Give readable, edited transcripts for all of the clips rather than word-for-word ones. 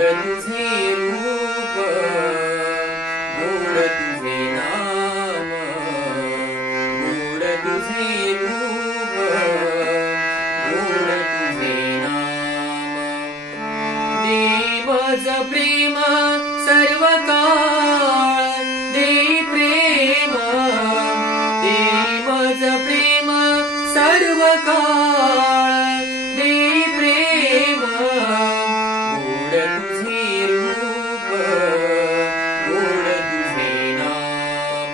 तुझे रूप गोड तुझे नाम गोड तुझे रूप गोड तुझे नाम दे मज प्रेम सर्व काळ दे प्रेम दे मज प्रेम सर्व काळ दे प्रेम गोड तुझे रूप गोड तुझे नाम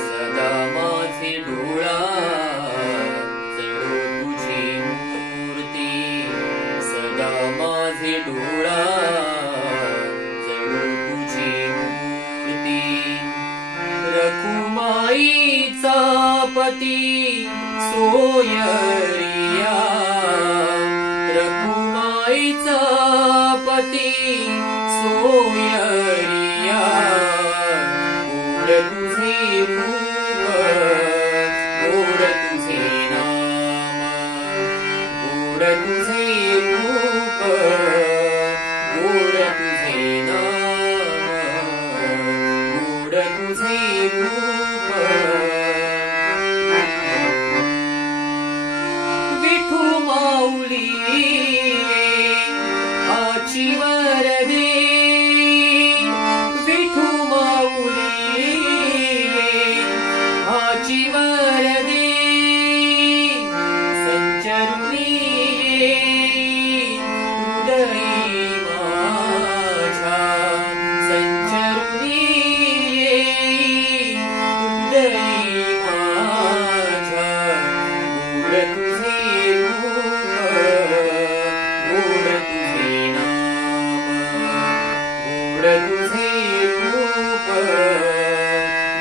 सदा माझे डोळा जळो तुझी मूर्ती सदा माझे डोळा जळो तुझी मूर्ती रखुमाईचा पती सोयरिया रखुमाईचा पती सोयरिया गोड तुझे रूप गोड तुझे नाम गोड तुझे रूप गोड तुझे नाम गोड तुझे रूप विठू माऊली आची वरदे विठू माऊली आची वरदे संचरुनी हृदयी माझ्या संचरुनी हृदयी माझ्या गोड तुझे रूप गोड तुझे नाम गोड तुझे रूप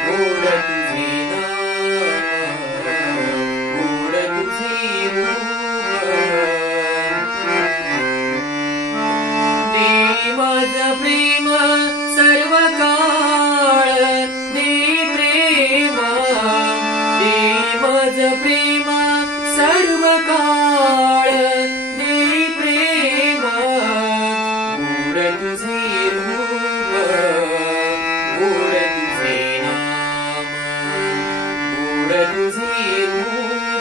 गोड तुझे नाम गोड तुझे रूप दे मज प्रेम सर्व काळ दे प्रेम दे मज प्रेम सर्व काळ दे प्रेम गोड तुझे रूप गोड तुझे नाम गोड तुझे रूप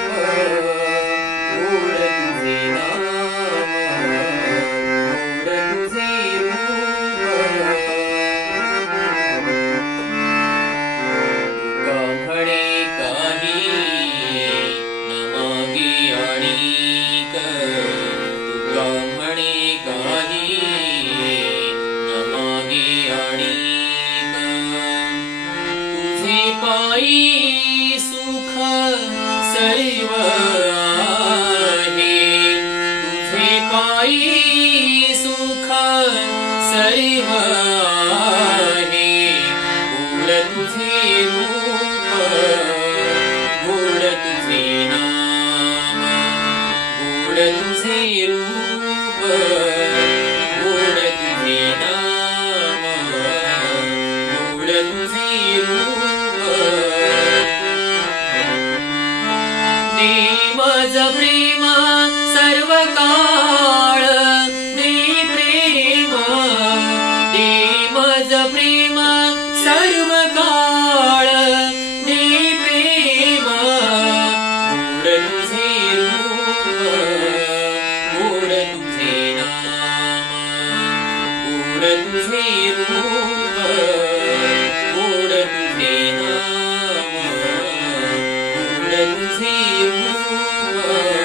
गोड तुझे नाम गोड तुझे रूप तुका म्हणे काही न मागे आणिक तुका म्हणे काही न मागे आणिक तुझे पायी सुख सर्व आहे तुझे पायी सुख सर्व आहे गोड तुझे रूप गोड तुझे नाम गोड तुझे रूप गोड तुझे नाम गोड तुझे रूप दे मज प्रेम सर्व काळ दे प्रेम दे मज प्रेम सर्व काळ दे प्रेम गोड तुझे रूप गोड तुझे नाम गोड तुझे रूप गोड तुझे नाम गोड तुझे रूप